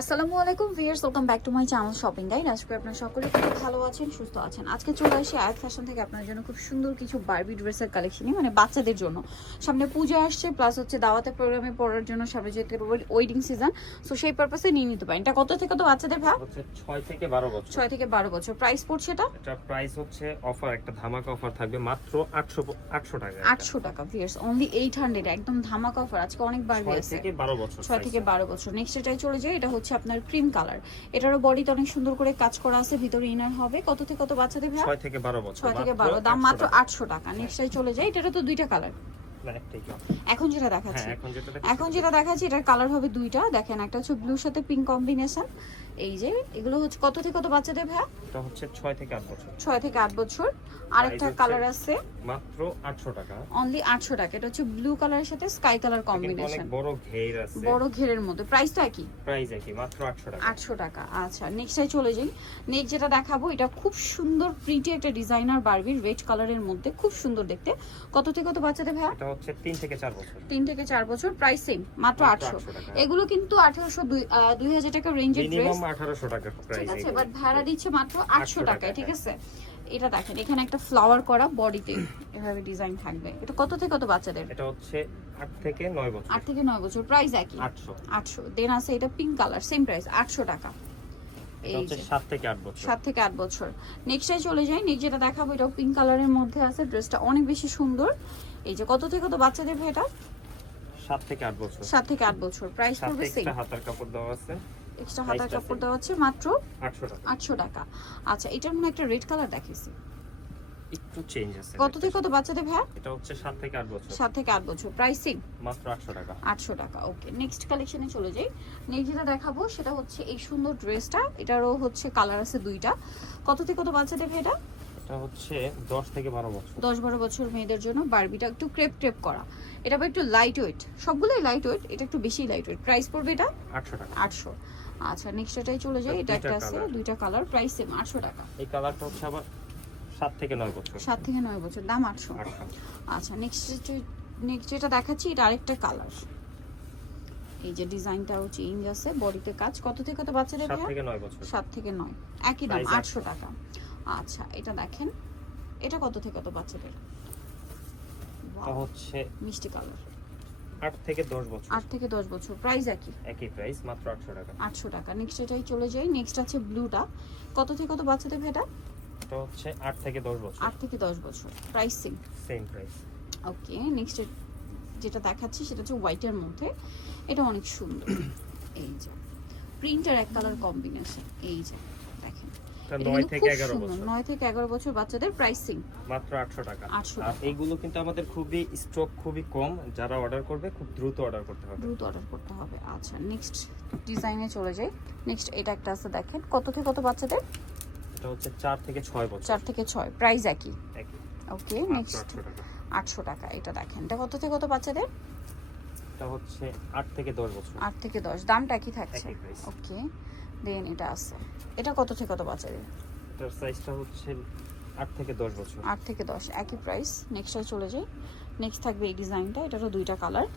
আসসালামু আলাইকুম viewers, welcome back to my channel shopping guide. আজকে আপনারা সকলে খুব ভালো আছেন, সুস্থ আছেন। আজকে চলে আসি আয়াত ফ্যাশন থেকে আপনার জন্য খুব সুন্দর কিছু বারবি ড্রেসের কালেকশনই, মানে বাচ্চাদের জন্য। সামনে পূজা আসছে, প্লাস হচ্ছে দাওয়াতে প্রোগ্রামে পড়ার জন্য, সামনে যেতে ওয়েডিং সিজন, সো সেই পারপাসে নিয়ে নিতে পারেন। এটা কত থেকে কত বাচ্চাদের ভাই? হচ্ছে 6 থেকে 12 বছর। 6 থেকে 12 বছর। প্রাইস পড়ছে এটা প্রাইস হচ্ছে অফার, একটা ধামাকা অফার থাকবে মাত্র 800 টাকা। 800 টাকা ভিউয়ার্স, অনলি 800, একদম ধামাকা অফার। আজকে অনেক বারবি 6 আছে। থেকে 12 বছর। 6 থেকে 12 বছর। নেক্সট এটাই চলে যায়, এটা হচ্ছে আপনার ক্রিম কালার। এটারও বডিতে অনেক সুন্দর করে কাজ করা আছে, ভিতরে ইনার হবে। কত থেকে কত বাচ্চাদের ভাই? 6 থেকে 12 বছর। 6 থেকে 12, দাম মাত্র 800 টাকা। নেক্সটে চলে যায়, এটারও তো দুইটা কালার। এখন যেটা দেখাচ্ছি, এখন যেটা দেখাচ্ছি এটার কালার হবে দুইটা। দেখেন, একটা হচ্ছে ব্লুর সাথে পিঙ্ক কম্বিনেশন। এই যে এগুলো হচ্ছে কত থেকে কত বাচ্চাদের ভাই? এটা হচ্ছে 6 থেকে 8 বছর। 6 থেকে 8 বছর। আরেকটা কালার আছে মাত্র 800 টাকা, অনলি 800 টাকা। এটা হচ্ছে ব্লু কালারের সাথে স্কাই কালার কম্বিনেশন, অনেক বড় ঘের আছে, বড় ঘেরের মধ্যে। প্রাইস তো একই, প্রাইস একই, মাত্র 800 টাকা। 800 টাকা। আচ্ছা, নেক্সটে চলে যাই। নেক্সট যেটা দেখাবো, এটা খুব সুন্দর প্রিটি একটা ডিজাইনার বারবি, রেড কালারের মধ্যে, খুব সুন্দর দেখতে। কত থেকে কত বাচ্চাদের ভাই? এটা হচ্ছে 3 থেকে 4 বছর। 3 থেকে 4 বছর। প্রাইস সেম, মাত্র 800 টাকা। এগুলো কিন্তু 1800 2000 টাকা রেঞ্জের ড্রেস, মিনিমাম 1800 টাকা প্রাইস। ঠিক আছে, বাট ভাড়া দিচ্ছে মাত্র 800 টাকায়, ঠিক আছে। এটা দেখেন, এখানে একটা ফ্লাওয়ার করা বডিতে এভাবে ডিজাইন থাকবে। এটা কত থেকে কত বাচ্চাদের? এটা হচ্ছে 8 থেকে 9 বছর। 8 থেকে 9 বছর। প্রাইস একই, 800। দেন আছে এটা পিঙ্ক কালার, সেম প্রাইস 800 টাকা। এটা হচ্ছে 7 থেকে 8 বছর। 7 থেকে 8 বছর। নেক্সটে চলে যাই। নেক্সট যেটা দেখাবো, এটাও পিঙ্ক কালারের মধ্যে আছে। ড্রেসটা অনেক বেশি সুন্দর। এই যে কত থেকে কত বাচ্চাদের ভাই এটা? 7 থেকে 8 বছর। 7 থেকে 8 বছর। প্রাইস পড়বে সেম। একটা হাতার কাপড় দেওয়া আছে, এক্সট্রা হাতার কাপড় দেওয়া হচ্ছে মাত্র 800 টাকা। 800 টাকা। আচ্ছা, এটার মধ্যে একটা রেড কালার দেখাইছি, একটু চেঞ্জ আছে। কত থেকে কত বাচ্চাদের ভাই? এটা হচ্ছে 7 থেকে 8 বছর। 7 থেকে 8 বছর। প্রাইস সেম, মাত্র 800 টাকা। 800 টাকা। ওকে, নেক্সট কালেকশনে চলে যাই। নেক্সট যেটা দেখাবো সেটা হচ্ছে এই সুন্দর ড্রেসটা। এটারও হচ্ছে কালার আছে দুইটা। কত থেকে কত বাচ্চাদের ভাই এটা? এটা হচ্ছে 10 থেকে 12 বছর। 10-12 বছর মেয়েদের জন্য। বারবিটা একটু ক্রেপ ক্রেপ করা, এটা আবার একটু লাইট ওয়েট। সবগুলোই লাইট ওয়েট, এটা একটু বেশি লাইট ওয়েট। প্রাইস পড়বে এটা 800 টাকা। 800। আচ্ছা, নেক্সট এটাই চলে যাই। এটা একটা আছে, দুইটা কালার, প্রাইস সেম 800 টাকা। এই কালারটা হচ্ছে আবার 7 থেকে 9 বছর। 7 থেকে 9 বছর, দাম 800। আচ্ছা, নেক্সট যেটা দেখাচ্ছি, এটা আরেকটা কালার। এই যে ডিজাইনটাও চেঞ্জ আছে, বডিতে কাজ। কত থেকে কত বাচ্চাদের? 7 থেকে 9 বছর। 7 থেকে 9, একই দাম 800 টাকা। আচ্ছা, এটা দেখেন, এটা কত থেকে কত বাচ্চাদের? এটা হচ্ছে মিষ্টি কালার, 8 থেকে 10 বছর। 8 থেকে 10 বছর। প্রাইস একই প্রাইস, মাত্র 800 টাকা। 800 টাকা। নেক্সট এটাই চলে যাই। নেক্সট আছে ব্লুটা। কত থেকে কত বাচ্চাদের এটা? এটা হচ্ছে 8 থেকে 10 বছর। 8 থেকে 10 বছর। Price same price. Okay, next যেটা দেখাচ্ছি সেটা হচ্ছে হোয়াইটের মধ্যে। এটা অনেক সুন্দর। এই যে প্রিন্টার এক কালার কম্বিনেশন। এই যে দেখেন, এটা 9 থেকে 11 বছর। 9 থেকে 11 বছর বাচ্চাদের। প্রাইসিং মাত্র 800 টাকা। 800 আর টাকা। এইগুলো কিন্তু আমাদের খুবই স্টক খুবই কম, যারা অর্ডার করবে খুব দ্রুত অর্ডার করতে হবে। দ্রুত অর্ডার করতে হবে। আচ্ছা, নেক্সট ডিজাইনে চলে যাই। নেক্সট এটা একটা আছে, দেখেন, কত থেকে কত বাচ্চাদের? এটা হচ্ছে 4 থেকে 6 বছর। 4 থেকে 6। প্রাইস একই। ওকে, মাত্র নেক্সট 800 টাকা। 800 টাকা। এটা দেখেন, এটা কত থেকে কত বাচ্চাদের? এটা হচ্ছে 8 থেকে 10 বছর। 8 থেকে 10, দামটা একই থাকছে। একই প্রাইস। ওকে, দেন এটা আছে, এটা কত থেকে কত বাচ্চাদের? এটার সাইজটা হচ্ছে 8 থেকে 10 বছর। 8 থেকে 10, একই প্রাইস। নেক্সটে চলে যাই। নেক্সট থাকবে এই ডিজাইনটা, এটারও দুইটা কালার।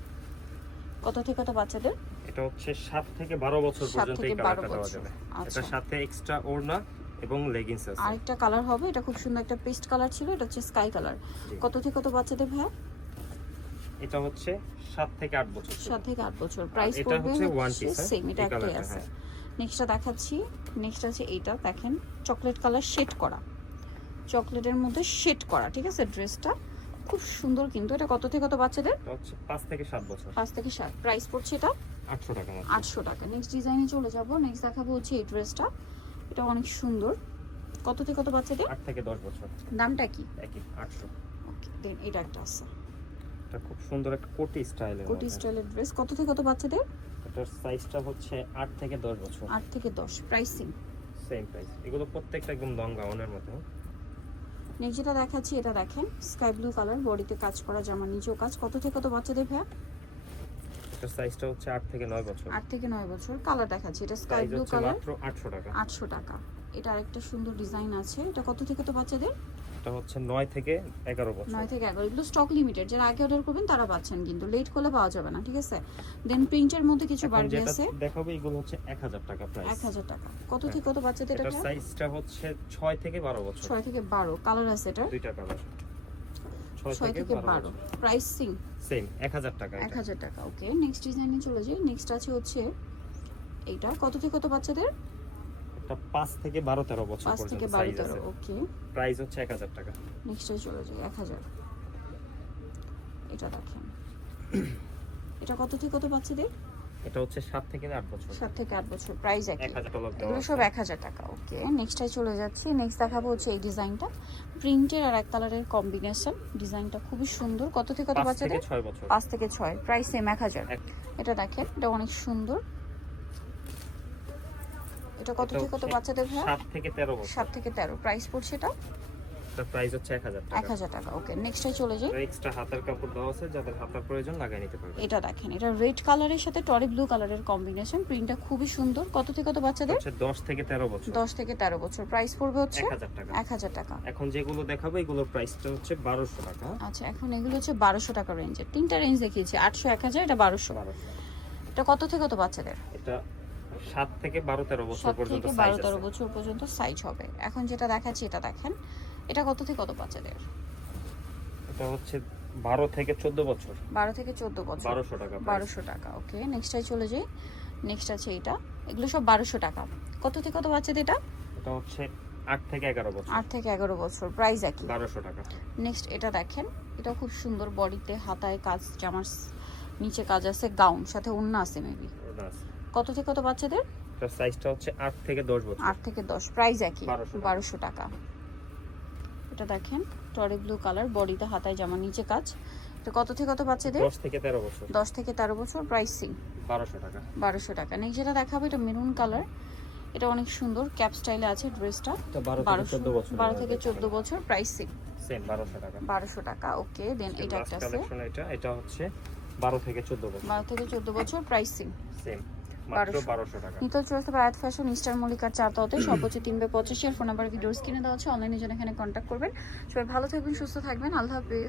কত থেকে কত বাচ্চাদের? এটা হচ্ছে 7 থেকে 12 বছর 7 পর্যন্ত থেকে এই কালারটা 12 দেওয়া বছর। যাবে। আচ্ছা, এটার সাথে এক্সট্রা ওড়না এবং লেগিংস আছে। আরেকটা কালার হবে, এটা খুব সুন্দর একটা পেস্ট কালার ছিল, এটা হচ্ছে স্কাই কালার। কত থেকে কত বাচ্চাদের ভাই? এটা হচ্ছে 7 থেকে 8 বছর। 7 থেকে 8 বছর। প্রাইস এটা পড়বে হচ্ছে ওয়ান পিস, সেম, এটা একটাই আছে। নেক্সটটা দেখাচ্ছি। নেক্সট আছে এইটা, দেখেন, চকলেট কালার শেড করা, চকলেটের মধ্যে শেড করা, ঠিক আছে। ড্রেসটা খুব সুন্দর কিন্তু। এটা কত থেকে কত বাচ্চাদের? এটা হচ্ছে 5 থেকে 7 বছর। 5 থেকে 7। প্রাইস পড়ছে এটা 800 টাকা মাত্র। 800 টাকা। নেক্সট ডিজাইনে চলে যাব। নেক্সট দেখাবো হচ্ছে এই ড্রেসটা। এটা অনেক সুন্দর। কত থেকে কত বাচ্চাদের? 8 থেকে 10 বছর। দামটা কি? একই 800। ওকে, দেন এটা একটা আছে, এটা খুব সুন্দর একটা কোটি স্টাইলের কোটি স্টাইলের ড্রেস। কত থেকে কত বাচ্চাদের? এটার সাইজটা হচ্ছে 8 থেকে 10 বছর। 8 থেকে 10। Pricing same price. এগুলো প্রত্যেকটা একদম লং গাউনের মতো। নেক্সট যেটা দেখাচ্ছি, এটা দেখেন, স্কাই ব্লু কালার, বডিতে কাজ করা, জামার নিচেও কাজ। কত থেকে কত বাচ্চাদের ভাই? এটার সাইজটা হচ্ছে 8 থেকে 9 বছর। 8 থেকে 9 বছর। কালার দেখাচ্ছি, এটা স্কাই ব্লু কালার, মাত্র 800 টাকা। 800 টাকা। এটা আরেকটা সুন্দর ডিজাইন আছে, এটা কত থেকে কত বাচ্চাদের? এটা হচ্ছে 9 থেকে 11 বছর। 9 থেকে 11, এগুলো স্টক লিমিটেড, যারা আগে অর্ডার করবেন তারা পাচ্ছেন, কিন্তু লেট করলে পাওয়া যাবে না, ঠিক আছে। দেন প্রিন্টের মধ্যে কিছু এখন বারবি যেটা আছে, দেখাবো এগুলো হচ্ছে 1000 টাকা প্রাইস। 1000 টাকা। কত থেকে কত বাচ্চাদের এটার এটা? সাইজটা হচ্ছে 6 থেকে 12 বছর। 6 থেকে 12, কালার আছে এটা দুইটা কালার। 6 থেকে 12, প্রাইস সেম 1000 টাকা। 1000 টাকা। ওকে, নেক্সট ডিজাইনে চলে যাই। নেক্সট আছে হচ্ছে এইটা, কত থেকে কত বাচ্চাদের? এটা 5 থেকে 12 13 বছর 5 থেকে পর্যন্ত 12 সাইজ আছে। 13, ওকে। প্রাইস হচ্ছে 1000 টাকা। নেক্সটে চলে যাই 1000। এটা দেখেন, এটা কত থেকে কত বাচ্চাদের? এটা হচ্ছে 7 থেকে 8 বছর। 7 থেকে 8 বছর, প্রাইস একই। 1000 টাকা এগুলো সব 1000 টাকা। ওকে, নেক্সটে চলে যাচ্ছি। নেক্সট দেখাবো হচ্ছে এই ডিজাইনটা, প্রিন্টের আর এক কালারের কম্বিনেশন। ডিজাইনটা খুবই সুন্দর। কত থেকে কত 5 থেকে বাচ্চাদের? 6 বছর। 5 থেকে 6, প্রাইস সেম 1000। এটা দেখেন, এটা অনেক সুন্দর। এটা কত থেকে কত বাচ্চাদের ভাই? 7 থেকে 13 বছর। 7 থেকে 13, প্রাইস পড়ছে এটা এটা প্রাইস হচ্ছে 1000 টাকা। 1000 টাকা। ওকে, নেক্সটে চলে যাই। এক্সট্রা হাতার কাপড় দেওয়া আছে, যাদের হাতার প্রয়োজন লাগাই নিতে পারবে। এটা দেখেন, এটা রেড কালারের সাথে টরি ব্লু কালারের কম্বিনেশন, প্রিন্টটা খুবই সুন্দর। কত থেকে কত বাচ্চাদের? হচ্ছে 10 থেকে 13 বছর। 10 থেকে 13 বছর, প্রাইস পড়বে হচ্ছে 1000 টাকা। 1000 টাকা। এখন যেগুলো দেখাবো এগুলোর প্রাইসটা হচ্ছে 1200 টাকা। আচ্ছা, এখন এগুলো হচ্ছে 1200 টাকা রেঞ্জের। তিনটা রেঞ্জ দেখিয়েছি, 800, 1000, এটা 1200। 1200। এটা কত থেকে কত বাচ্চাদের? এটা 7 থেকে 12 13 বছর 7 পর্যন্ত থেকে সাইজ 12 আছে। 13 বছর পর্যন্ত সাইজ হবে। এখন যেটা দেখাচ্ছি এটা দেখেন, এটা কত থেকে কত বাচ্চাদের? এটা হচ্ছে 12 থেকে 14 বছর। 12 থেকে 14 বছর, 1200 টাকা। 1200 টাকা। ওকে, নেক্সটটাই চলে যাই। নেক্সট আছে এটা, এগুলো সব 1200 টাকা। কত থেকে কত বাচ্চাদের এটা? এটা হচ্ছে 8 থেকে 11 বছর। 8 থেকে 11 বছর, প্রাইস একই। 1200 টাকা। নেক্সট এটা দেখেন, এটা খুব সুন্দর, বডিতে হাতায় কাজ, জামার নিচে কাজ আছে, গাউন সাথে ওড়না আছে মেবি। ওটা আছে। কত থেকে কত বাচ্চাদের? এটার সাইজটা হচ্ছে 8 থেকে 10 বছর। 8 থেকে 10, প্রাইস একই, 1200 টাকা। এটা দেখেন, টরি ব্লু কালার, বডিতে হাতায় জামা, নিচে কাজ। এটা কত থেকে কত বাচ্চাদের? 10 থেকে 13 বছর। 10 থেকে 13 বছর, প্রাইস 1200 টাকা। 1200 টাকা। নেক্সট যেটা দেখাবো, এটা মেরুন কালার, এটা অনেক সুন্দর, ক্যাপ স্টাইলে আছে ড্রেসটা। এটা 12 থেকে 14 বছর। 12 থেকে 14 বছর, প্রাইস সেম 1200 টাকা। 1200 টাকা। ওকে, দেন এটা একটা আছে কালেকশন, এটা হচ্ছে 12 থেকে 14 বছর। 12 থেকে 14 বছর, প্রাইস সেম মাত্র 1200 টাকা। নিতল চলে আসতে আয়াত ফ্যাশন, ইস্টার মল্লিকার 4 তলাতে, সব হচ্ছে 3/85। আর ফোন নাম্বার ভিডিওস কিনে দেওয়া হচ্ছে, অনলাইনে জন্য এখানে কন্ট্যাক্ট করবেন। সবাই ভালো থাকবেন, সুস্থ থাকবেন, আল্লাহ হাফেজ।